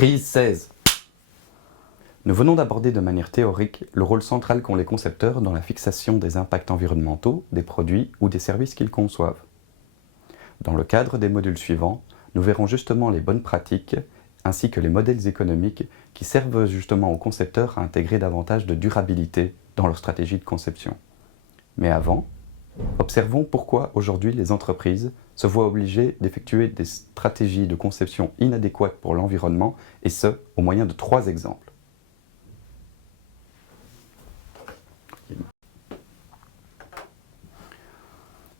Prise 16. Nous venons d'aborder de manière théorique le rôle central qu'ont les concepteurs dans la fixation des impacts environnementaux des produits ou des services qu'ils conçoivent. Dans le cadre des modules suivants, nous verrons justement les bonnes pratiques ainsi que les modèles économiques qui servent justement aux concepteurs à intégrer davantage de durabilité dans leur stratégie de conception. Mais avant, observons pourquoi aujourd'hui les entreprises se voient obligées d'effectuer des stratégies de conception inadéquates pour l'environnement, et ce, au moyen de 3 exemples.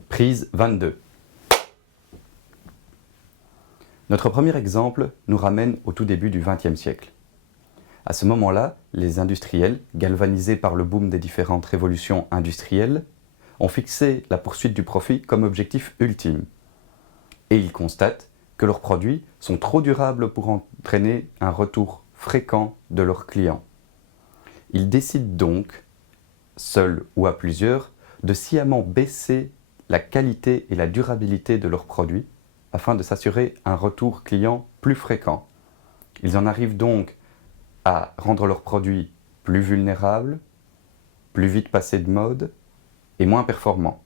Prise 22. Notre premier exemple nous ramène au tout début du XXe siècle. À ce moment-là, les industriels, galvanisés par le boom des différentes révolutions industrielles, ont fixé la poursuite du profit comme objectif ultime. Et ils constatent que leurs produits sont trop durables pour entraîner un retour fréquent de leurs clients. Ils décident donc, seuls ou à plusieurs, de sciemment baisser la qualité et la durabilité de leurs produits afin de s'assurer un retour client plus fréquent. Ils en arrivent donc à rendre leurs produits plus vulnérables, plus vite passés de mode et moins performants.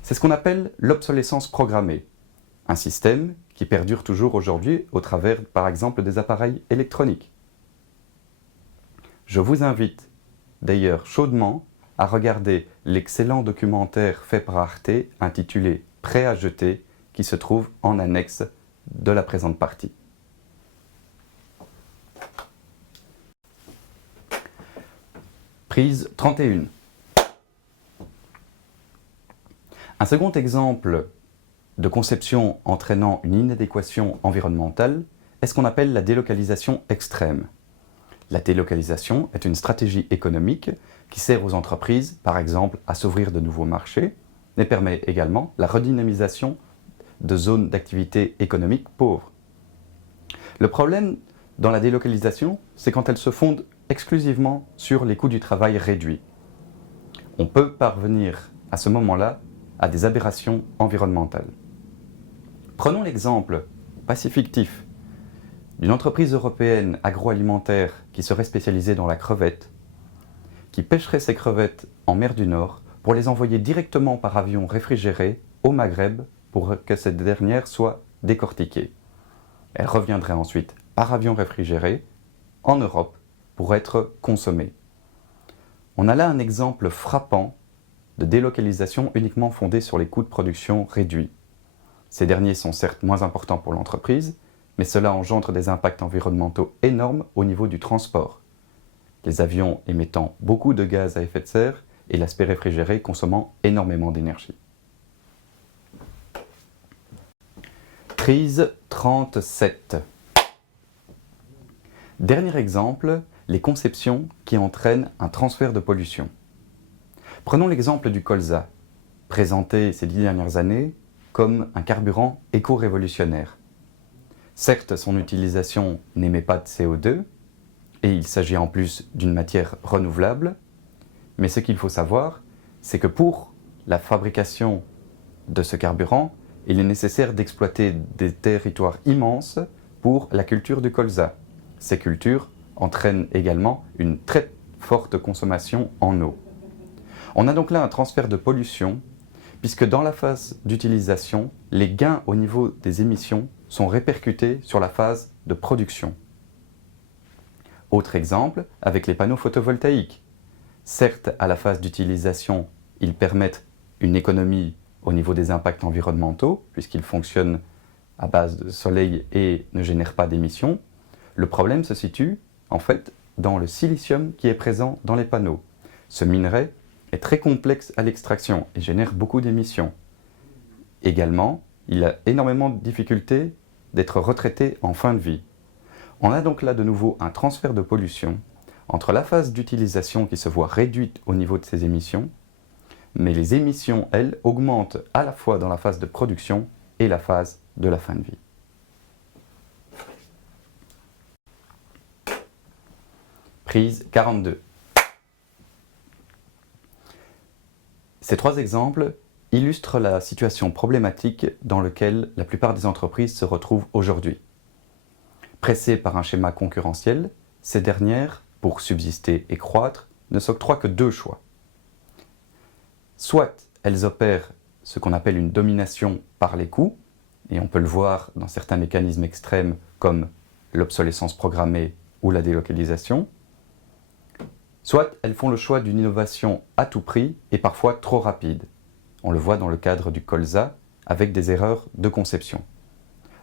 C'est ce qu'on appelle l'obsolescence programmée, un système qui perdure toujours aujourd'hui au travers, par exemple, des appareils électroniques. Je vous invite d'ailleurs chaudement à regarder l'excellent documentaire fait par Arte intitulé « Prêt à jeter » qui se trouve en annexe de la présente partie. Prise 31. Un second exemple de conception entraînant une inadéquation environnementale est ce qu'on appelle la délocalisation extrême. La délocalisation est une stratégie économique qui sert aux entreprises, par exemple, à s'ouvrir de nouveaux marchés, mais permet également la redynamisation de zones d'activité économique pauvres. Le problème dans la délocalisation, c'est quand elle se fonde exclusivement sur les coûts du travail réduits. On peut parvenir à ce moment-là à des aberrations environnementales. Prenons l'exemple, pas si fictif, d'une entreprise européenne agroalimentaire qui serait spécialisée dans la crevette, qui pêcherait ses crevettes en mer du Nord pour les envoyer directement par avion réfrigéré au Maghreb pour que cette dernière soit décortiquée. Elle reviendrait ensuite par avion réfrigéré en Europe pour être consommée. On a là un exemple frappant de délocalisation uniquement fondée sur les coûts de production réduits. Ces derniers sont certes moins importants pour l'entreprise, mais cela engendre des impacts environnementaux énormes au niveau du transport. Les avions émettant beaucoup de gaz à effet de serre et l'aspect réfrigéré consommant énormément d'énergie. Prise 37. Dernier exemple, les conceptions qui entraînent un transfert de pollution. Prenons l'exemple du colza, présenté ces 10 dernières années comme un carburant éco-révolutionnaire. Certes, son utilisation n'émet pas de CO2, et il s'agit en plus d'une matière renouvelable, mais ce qu'il faut savoir, c'est que pour la fabrication de ce carburant, il est nécessaire d'exploiter des territoires immenses pour la culture du colza. Ces cultures entraînent également une très forte consommation en eau. On a donc là un transfert de pollution, puisque dans la phase d'utilisation, les gains au niveau des émissions sont répercutés sur la phase de production. Autre exemple, avec les panneaux photovoltaïques. Certes, à la phase d'utilisation, ils permettent une économie au niveau des impacts environnementaux, puisqu'ils fonctionnent à base de soleil et ne génèrent pas d'émissions. Le problème se situe, en fait, dans le silicium qui est présent dans les panneaux. Ce minerai est très complexe à l'extraction et génère beaucoup d'émissions. Également, il a énormément de difficultés d'être retraité en fin de vie. On a donc là de nouveau un transfert de pollution entre la phase d'utilisation qui se voit réduite au niveau de ses émissions, mais les émissions, elles, augmentent à la fois dans la phase de production et la phase de la fin de vie. Prise 42. Ces 3 exemples illustrent la situation problématique dans laquelle la plupart des entreprises se retrouvent aujourd'hui. Pressées par un schéma concurrentiel, ces dernières, pour subsister et croître, ne s'octroient que deux choix. Soit elles opèrent ce qu'on appelle une domination par les coûts, et on peut le voir dans certains mécanismes extrêmes comme l'obsolescence programmée ou la délocalisation, soit elles font le choix d'une innovation à tout prix et parfois trop rapide. On le voit dans le cadre du colza avec des erreurs de conception.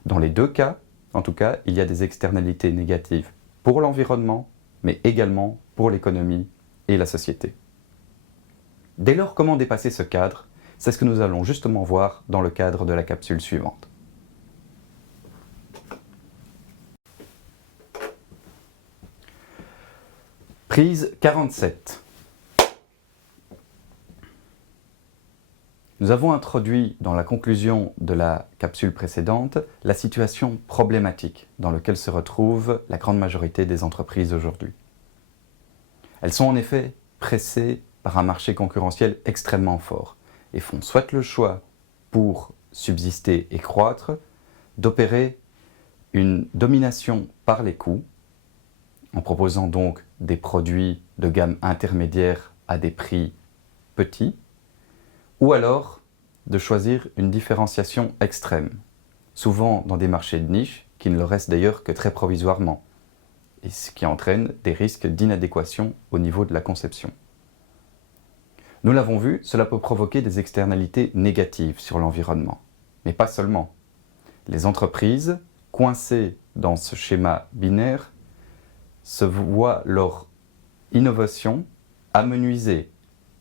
Dans les deux cas, en tout cas, il y a des externalités négatives pour l'environnement, mais également pour l'économie et la société. Dès lors, comment dépasser ce cadre? C'est ce que nous allons justement voir dans le cadre de la capsule suivante. Prise 47. Nous avons introduit dans la conclusion de la capsule précédente la situation problématique dans laquelle se retrouve la grande majorité des entreprises aujourd'hui. Elles sont en effet pressées par un marché concurrentiel extrêmement fort et font soit le choix, pour subsister et croître, d'opérer une domination par les coûts, en proposant donc des produits de gamme intermédiaire à des prix petits, ou alors de choisir une différenciation extrême, souvent dans des marchés de niche qui ne le restent d'ailleurs que très provisoirement, et ce qui entraîne des risques d'inadéquation au niveau de la conception. Nous l'avons vu, cela peut provoquer des externalités négatives sur l'environnement, mais pas seulement. Les entreprises, coincées dans ce schéma binaire, se voient leur innovation amenuisée,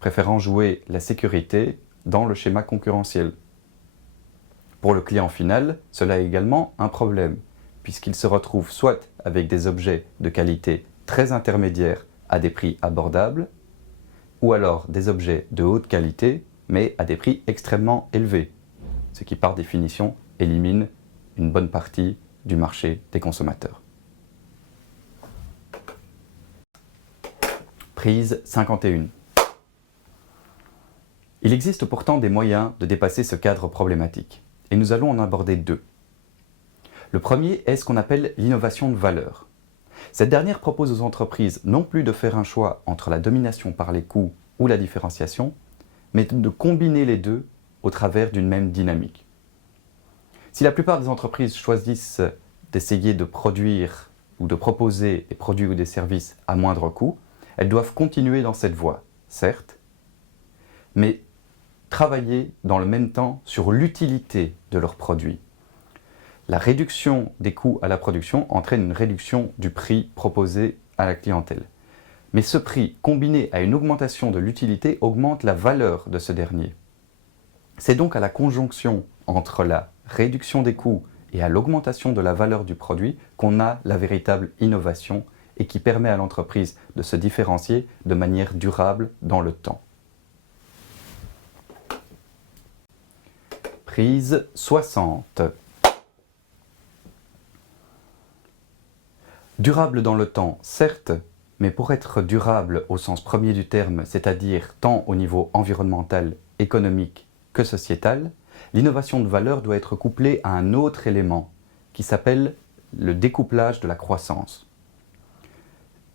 préférant jouer la sécurité dans le schéma concurrentiel. Pour le client final, cela est également un problème, puisqu'il se retrouve soit avec des objets de qualité très intermédiaire à des prix abordables, ou alors des objets de haute qualité, mais à des prix extrêmement élevés, ce qui par définition élimine une bonne partie du marché des consommateurs. Prise 51. Il existe pourtant des moyens de dépasser ce cadre problématique, et nous allons en aborder deux. Le premier est ce qu'on appelle l'innovation de valeur. Cette dernière propose aux entreprises non plus de faire un choix entre la domination par les coûts ou la différenciation, mais de combiner les deux au travers d'une même dynamique. Si la plupart des entreprises choisissent d'essayer de produire ou de proposer des produits ou des services à moindre coût, elles doivent continuer dans cette voie, certes, mais travailler dans le même temps sur l'utilité de leurs produits. La réduction des coûts à la production entraîne une réduction du prix proposé à la clientèle. Mais ce prix, combiné à une augmentation de l'utilité, augmente la valeur de ce dernier. C'est donc à la conjonction entre la réduction des coûts et à l'augmentation de la valeur du produit qu'on a la véritable innovation et qui permet à l'entreprise de se différencier de manière durable dans le temps. Prise 60. Durable dans le temps, certes, mais pour être durable au sens premier du terme, c'est-à-dire tant au niveau environnemental, économique que sociétal, l'innovation de valeur doit être couplée à un autre élément qui s'appelle le découplage de la croissance.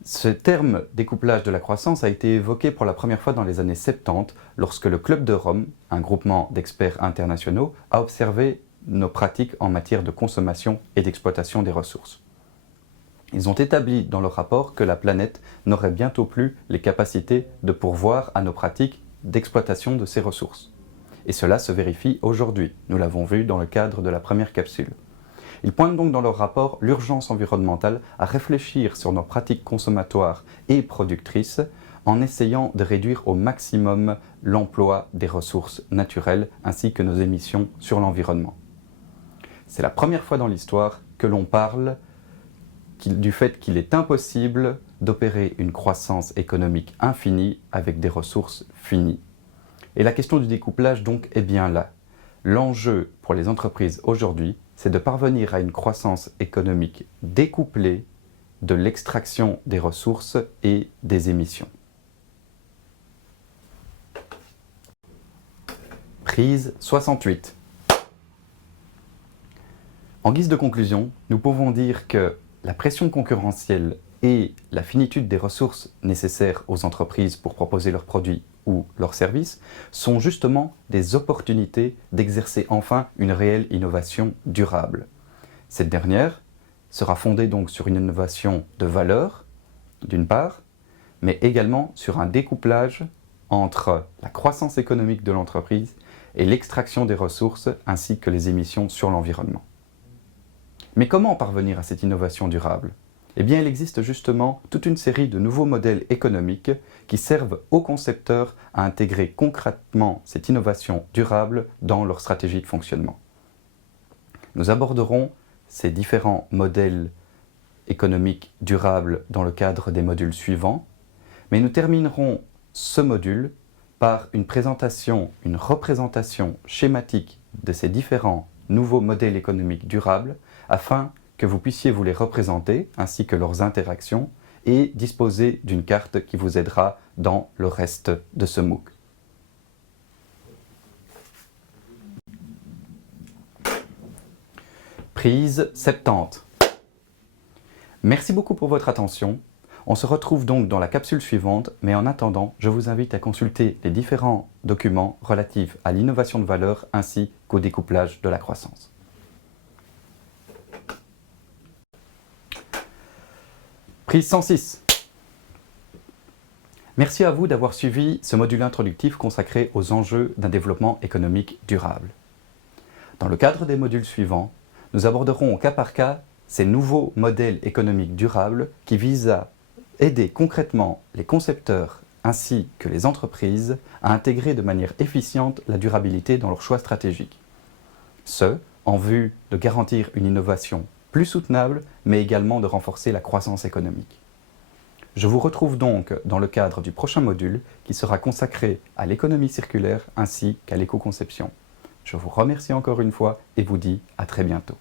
Ce terme découplage de la croissance a été évoqué pour la première fois dans les années 70 lorsque le Club de Rome, un groupement d'experts internationaux, a observé nos pratiques en matière de consommation et d'exploitation des ressources. Ils ont établi dans leur rapport que la planète n'aurait bientôt plus les capacités de pourvoir à nos pratiques d'exploitation de ces ressources. Et cela se vérifie aujourd'hui, nous l'avons vu dans le cadre de la première capsule. Ils pointent donc dans leur rapport l'urgence environnementale à réfléchir sur nos pratiques consommatoires et productrices en essayant de réduire au maximum l'emploi des ressources naturelles ainsi que nos émissions sur l'environnement. C'est la première fois dans l'histoire que l'on parle du fait qu'il est impossible d'opérer une croissance économique infinie avec des ressources finies. Et la question du découplage donc est bien là. L'enjeu pour les entreprises aujourd'hui, c'est de parvenir à une croissance économique découplée de l'extraction des ressources et des émissions. Prise 68. En guise de conclusion, nous pouvons dire que la pression concurrentielle et la finitude des ressources nécessaires aux entreprises pour proposer leurs produits ou leurs services sont justement des opportunités d'exercer enfin une réelle innovation durable. Cette dernière sera fondée donc sur une innovation de valeur, d'une part, mais également sur un découplage entre la croissance économique de l'entreprise et l'extraction des ressources ainsi que les émissions sur l'environnement. Mais comment parvenir à cette innovation durable ? Eh bien, il existe justement toute une série de nouveaux modèles économiques qui servent aux concepteurs à intégrer concrètement cette innovation durable dans leur stratégie de fonctionnement. Nous aborderons ces différents modèles économiques durables dans le cadre des modules suivants, mais nous terminerons ce module par une représentation schématique de ces différents nouveaux modèles économiques durables afin que vous puissiez vous les représenter ainsi que leurs interactions et disposer d'une carte qui vous aidera dans le reste de ce MOOC. Prise 70. Merci beaucoup pour votre attention. On se retrouve donc dans la capsule suivante, mais en attendant, je vous invite à consulter les différents documents relatifs à l'innovation de valeur ainsi qu'au découplage de la croissance. Prise 106. Merci à vous d'avoir suivi ce module introductif consacré aux enjeux d'un développement économique durable. Dans le cadre des modules suivants, nous aborderons au cas par cas ces nouveaux modèles économiques durables qui visent à aider concrètement les concepteurs ainsi que les entreprises à intégrer de manière efficiente la durabilité dans leurs choix stratégiques. Ce, en vue de garantir une innovation plus soutenable, mais également de renforcer la croissance économique. Je vous retrouve donc dans le cadre du prochain module qui sera consacré à l'économie circulaire ainsi qu'à l'éco-conception. Je vous remercie encore une fois et vous dis à très bientôt.